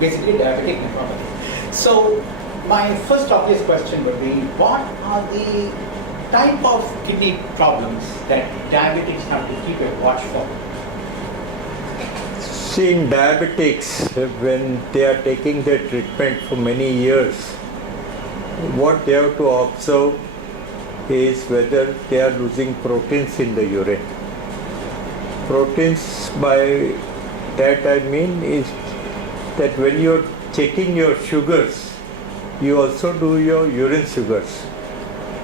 basically diabetic nephropathy. So my first obvious question would be, what are the type of kidney problems that diabetics have to keep a watch for? See, in diabetics, when they are taking their treatment for many years, what they have to observe is whether they are losing proteins in the urine. Proteins, by that I mean, is that when you are checking your sugars, you also do your urine sugars.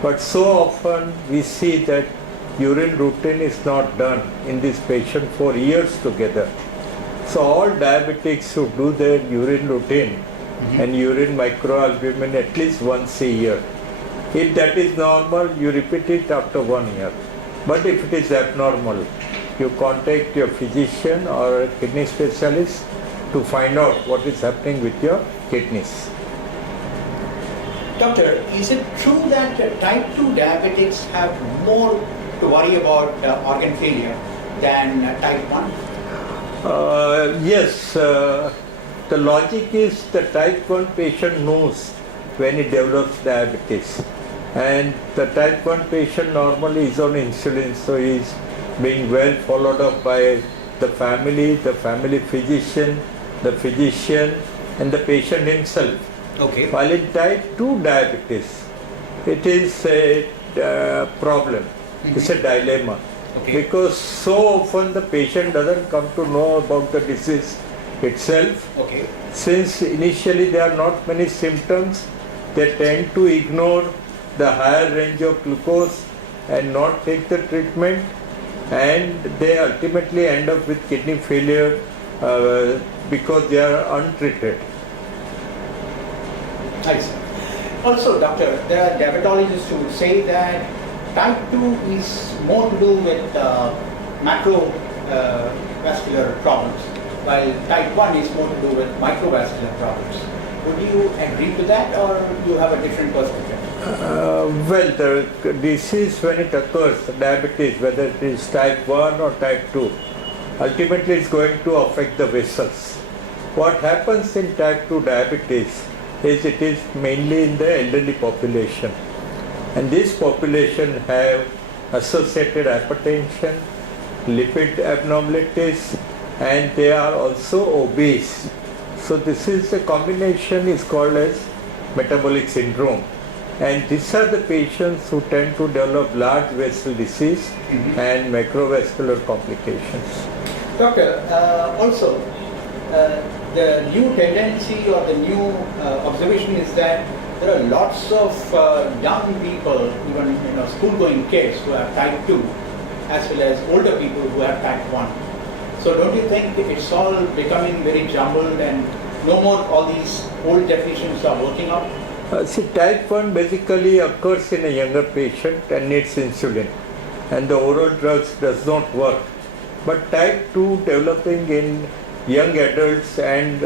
But so often we see that urine routine is not done in this patient for years together. So all diabetics who do their urine routine and urine microalbumin at least once a year. If that is normal, you repeat it after 1 year. But if it is abnormal, you contact your physician or a kidney specialist to find out what is happening with your kidneys. Doctor, is it true that type 2 diabetics have more to worry about organ failure than type 1? Yes, the logic is the type 1 patient knows when he develops diabetes, and the type 1 patient normally is on insulin, so he is being well followed up by the family physician, the physician and the patient himself. Okay. While in type 2 diabetes, it is a problem, it's a dilemma. Okay. Because so often the patient doesn't come to know about the disease itself. Okay. Since initially there are not many symptoms, they tend to ignore the higher range of glucose and not take the treatment, and they ultimately end up with kidney failure because they are untreated. I see. Also, doctor, there are diabetologists who would say that type 2 is more to do with macrovascular problems, while type 1 is more to do with microvascular problems. Would you agree to that, or do you have a different perspective? Well, the disease when it occurs, diabetes, whether it is type 1 or type 2, ultimately it's going to affect the vessels. What happens in type 2 diabetes is it is mainly in the elderly population. And this population have associated hypertension, lipid abnormalities, and they are also obese. So this is a combination is called as metabolic syndrome. And these are the patients who tend to develop large vessel disease and macrovascular complications. Doctor, also the new tendency or the new observation is that there are lots of young people, even school-going kids who have type 2, as well as older people who have type 1. So don't you think it's all becoming very jumbled and no more all these old definitions are working out? See, type 1 basically occurs in a younger patient and needs insulin, and the oral drugs does not work. But type 2 developing in young adults and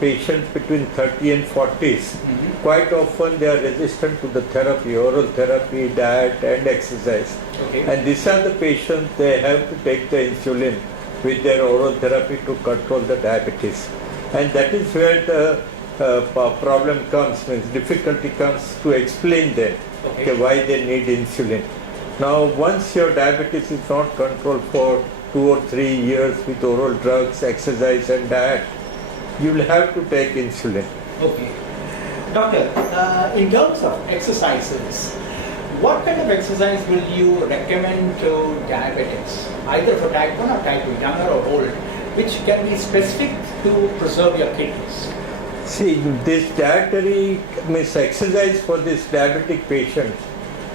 patients between 30 and 40s, quite often they are resistant to the therapy, oral therapy, diet and exercise. Okay. And these are the patients, they have to take the insulin with their oral therapy to control the diabetes. And that is where the problem comes, means difficulty comes to explain them why they need insulin. Now, once your diabetes is not controlled for 2 or 3 years with oral drugs, exercise and diet, you will have to take insulin. Okay. Doctor, in terms of exercises, what kind of exercise will you recommend to diabetics, either for type 1 or type 2, younger or old, which can be specific to preserve your kidneys? See, this dietary means exercise for this diabetic patient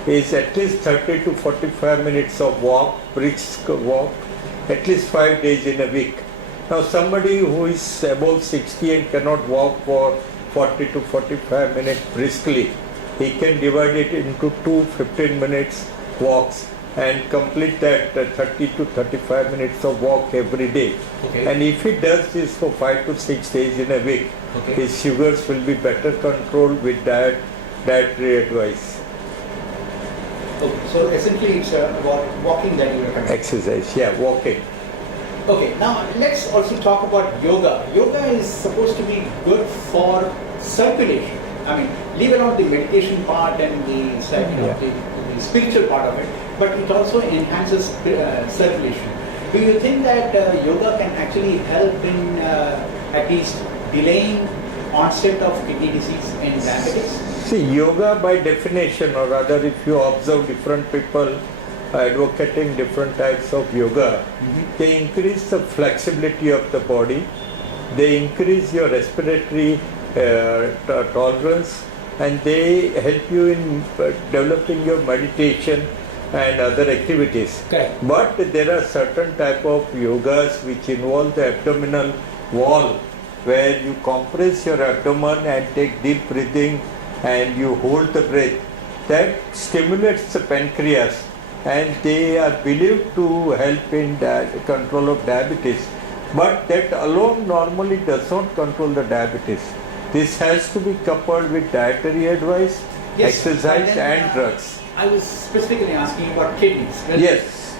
is at least 30 to 45 minutes of walk, brisk walk, at least 5 days in a week. Now somebody who is above 60 and cannot walk for 40 to 45 minutes briskly, he can divide it into 2 15 minutes walks and complete that 30 to 35 minutes of walk every day. Okay. And if he does this for 5 to 6 days in a week, his sugars will be better controlled with dietary advice. Okay. So essentially it's about walking that you recommend. Exercise, yeah, walking. Okay, now let's also talk about yoga. Yoga is supposed to be good for circulation. I mean, leave alone the meditation part and the spiritual part of it, but it also enhances circulation. Do you think that yoga can actually help in at least delaying onset of kidney disease in diabetics? See, yoga by definition, or rather if you observe different people advocating different types of yoga, they increase the flexibility of the body, they increase your respiratory tolerance, and they help you in developing your meditation and other activities. Correct. But there are certain type of yogas which involve the abdominal wall, where you compress your abdomen and take deep breathing and you hold the breath. That stimulates the pancreas, and they are believed to help in control of diabetes. But that alone normally does not control the diabetes. This has to be coupled with dietary advice, exercise and drugs. I was specifically asking about kidneys. Yes.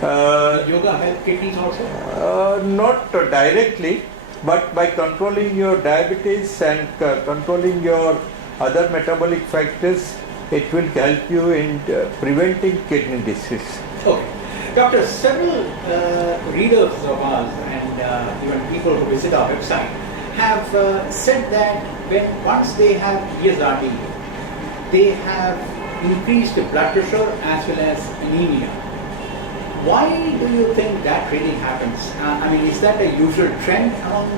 Yoga help kidneys also? Not directly, but by controlling your diabetes and controlling your other metabolic factors, it will help you in preventing kidney disease. Okay. Doctor, several readers of ours and even people who visit our website have said that once they have ESRD, they have increased blood pressure as well as anemia. Why do you think that really happens? I mean, is that a usual trend among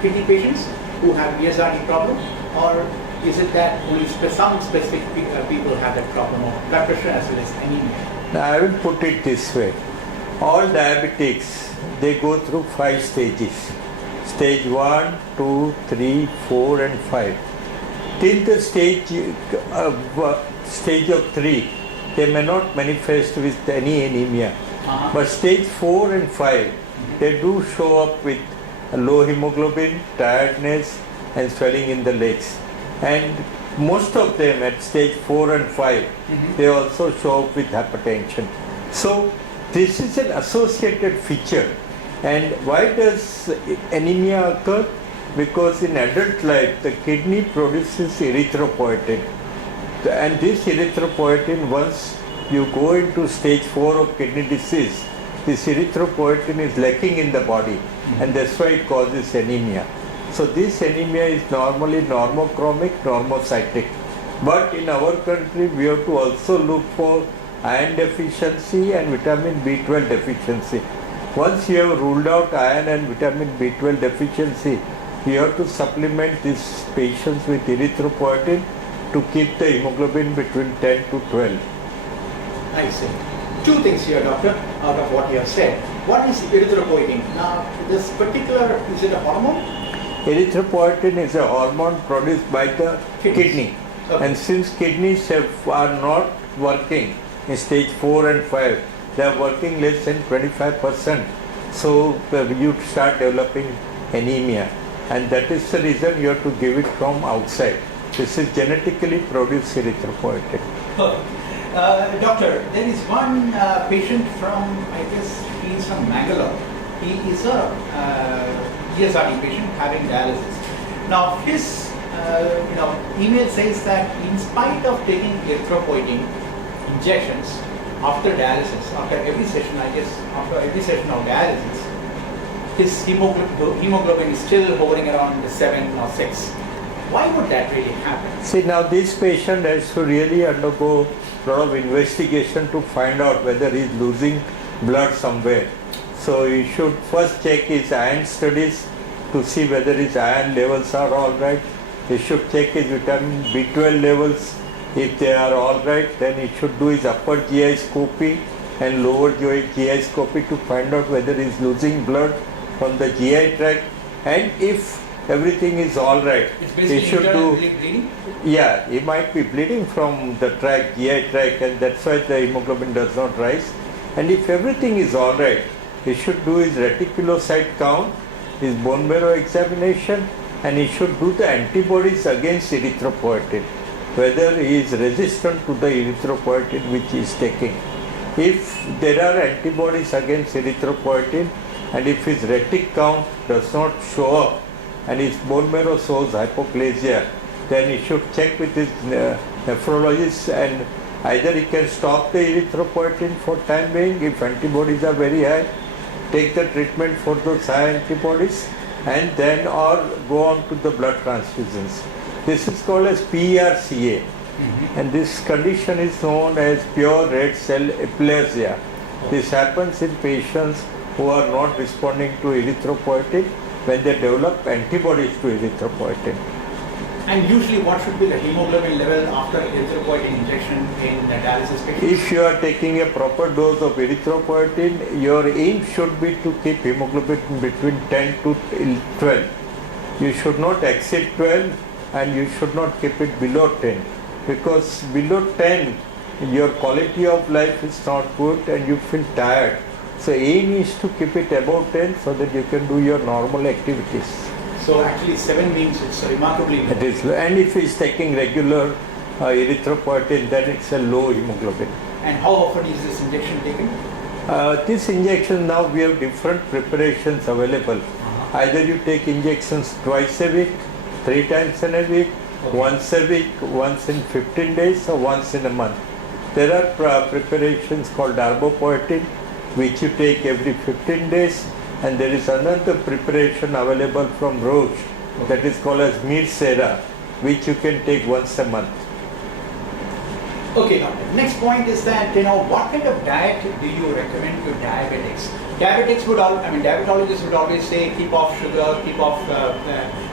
kidney patients who have ESRD problem, or is it that only some specific people have that problem of blood pressure as well as anemia? Now, I will put it this way. All diabetics, they go through 5 stages. Stage 1, 2, 3, 4 and 5. Till the stage of 3, they may not manifest with any anemia. But stage 4 and 5, they do show up with low hemoglobin, tiredness and swelling in the legs. And most of them at stage 4 and 5, they also show up with hypertension. So this is an associated feature. And why does anemia occur? Because in adult life, the kidney produces erythropoietin. And this erythropoietin, once you go into stage 4 of kidney disease, this erythropoietin is lacking in the body, and that's why it causes anemia. So this anemia is normally normochromic, normocytic. But in our country, we have to also look for iron deficiency and vitamin B12 deficiency. Once you have ruled out iron and vitamin B12 deficiency, you have to supplement these patients with erythropoietin to keep the hemoglobin between 10 to 12. I see. 2 things here, doctor, out of what you have said. One is erythropoietin. Now, this particular, is it a hormone? Erythropoietin is a hormone produced by the kidney. Okay. And since kidneys are not working in stage 4 and 5, they are working less than 25%. So you start developing anemia. And that is the reason you have to give it from outside. This is genetically produced erythropoietin. Doctor, there is one patient from, I guess he is from Mangalore. He is a ESRD patient having dialysis. Now his email says that in spite of taking erythropoietin injections after dialysis, after every session of dialysis, his hemoglobin is still hovering around the 7 or 6. Why would that really happen? See, now this patient has to really undergo a lot of investigation to find out whether he is losing blood somewhere. So you should first check his iron studies to see whether his iron levels are all right. He should check his vitamin B12 levels. If they are all right, then he should do his upper GI scopy and lower GI scopy to find out whether he is losing blood from the GI tract. And if everything is all right, he should do. Bleeding? Yeah, he might be bleeding from the tract, GI tract, and that's why the hemoglobin does not rise. And if everything is all right, he should do his reticulocyte count, his bone marrow examination, and he should do the antibodies against erythropoietin, whether he is resistant to the erythropoietin which he is taking. If there are antibodies against erythropoietin, and if his retic count does not show up and his bone marrow shows hypoplasia, then he should check with his nephrologist, and either he can stop the erythropoietin for time being if antibodies are very high, take the treatment for those high antibodies, and then or go on to the blood transfusions. This is called as PRCA, and this condition is known as pure red cell aplasia. This happens in patients who are not responding to erythropoietin when they develop antibodies to erythropoietin. And usually what should be the hemoglobin level after erythropoietin injection in dialysis patients? If you are taking a proper dose of erythropoietin, your aim should be to keep hemoglobin between 10 to 12. You should not exceed 12 and you should not keep it below 10, because below 10 your quality of life is not good and you feel tired. So aim is to keep it above 10 so that you can do your normal activities. So actually 7 means it's remarkably low. It is, and if he is taking regular erythropoietin, then it's a low hemoglobin. And how often is this injection taken? This injection, now we have different preparations available. Either you take injections twice a week, 3 times in a week, once a week, once in 15 days, or once in a month. There are preparations called darbepoetin, which you take every 15 days. And there is another preparation available from Roche that is called as Mircera, which you can take once a month. Okay, doctor. Next point is that, what kind of diet do you recommend to diabetics? Diabetologists would always say keep off sugar, keep off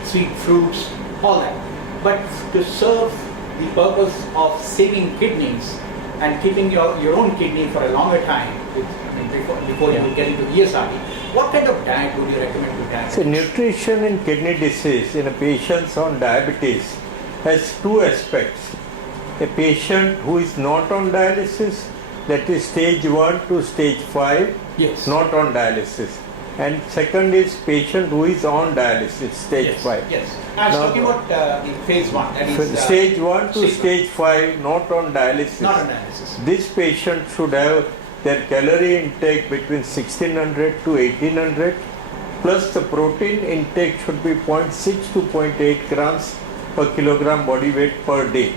sweet fruits, all that. But to serve the purpose of saving kidneys and keeping your own kidney for a longer time, before you get into ESRD, what kind of diet would you recommend to diabetics? So nutrition in kidney disease in a patient on diabetes has 2 aspects. A patient who is not on dialysis, that is stage 1 to stage 5, yes, not on dialysis. And second is patient who is on dialysis, stage 5. Yes, I was talking about the phase 1. That is, stage 1 to stage 5, not on dialysis. Not on dialysis. This patient should have their calorie intake between 1600 to 1800, plus the protein intake should be 0.6 to 0.8 grams per kilogram body weight per day.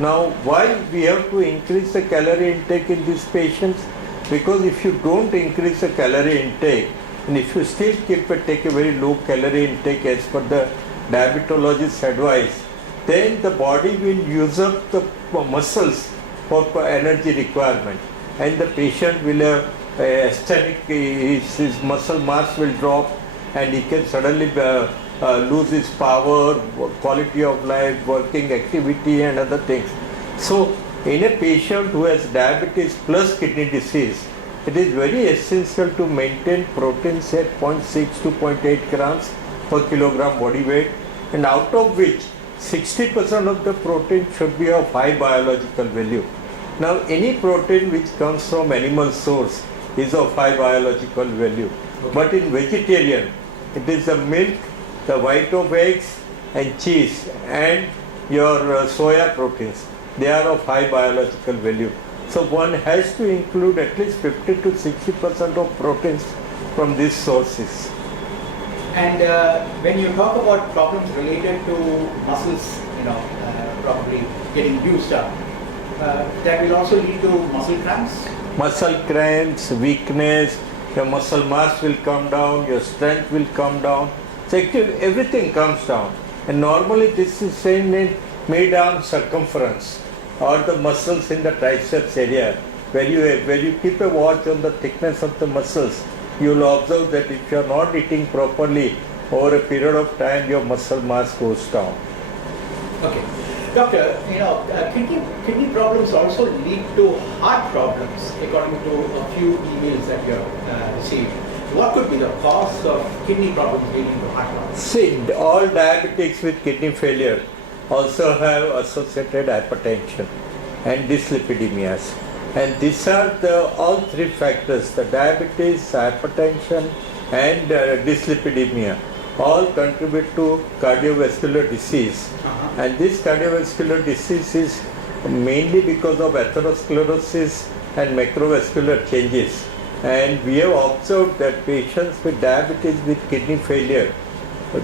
Now, why we have to increase the calorie intake in these patients? Because if you don't increase the calorie intake, and if you still take a very low calorie intake as per the diabetologist's advice, then the body will use up the muscles for energy requirement, and the patient will have asthenic, his muscle mass will drop, and he can suddenly lose his power, quality of life, working activity and other things. So in a patient who has diabetes plus kidney disease, it is very essential to maintain proteins at 0.6 to 0.8 grams per kilogram body weight, and out of which 60% of the protein should be of high biological value. Now any protein which comes from animal source is of high biological value. Okay. But in vegetarian, it is the milk, the white of eggs and cheese and your soya proteins. They are of high biological value. So one has to include at least 50 to 60% of proteins from these sources. And when you talk about problems related to muscles, probably getting used up, that will also lead to muscle cramps? Muscle cramps, weakness, your muscle mass will come down, your strength will come down. So actually everything comes down. And normally this is seen in mid-arm circumference or the muscles in the triceps area. Where you keep a watch on the thickness of the muscles, you will observe that if you are not eating properly, over a period of time your muscle mass goes down. Okay. Doctor, kidney problems also lead to heart problems, according to a few emails that you have received. What could be the cause of kidney problems leading to heart problems? See, all diabetics with kidney failure also have associated hypertension and dyslipidemias. And these are all 3 factors, the diabetes, hypertension and dyslipidemia, all contribute to cardiovascular disease. And this cardiovascular disease is mainly because of atherosclerosis and macrovascular changes. And we have observed that patients with diabetes with kidney failure,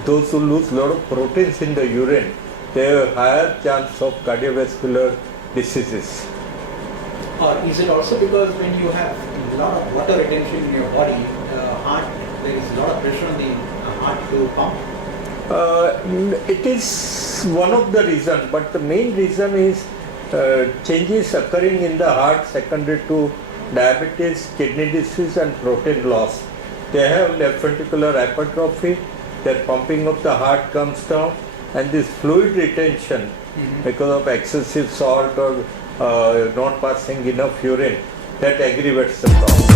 those who lose a lot of proteins in the urine, they have a higher chance of cardiovascular diseases. Or is it also because when you have a lot of water retention in your body, heart, there is a lot of pressure on the heart to pump? It is one of the reasons, but the main reason is changes occurring in the heart secondary to diabetes, kidney disease and protein loss. They have left ventricular hypertrophy, their pumping of the heart comes down, and this fluid retention because of excessive salt or not passing enough urine, that aggravates the problem.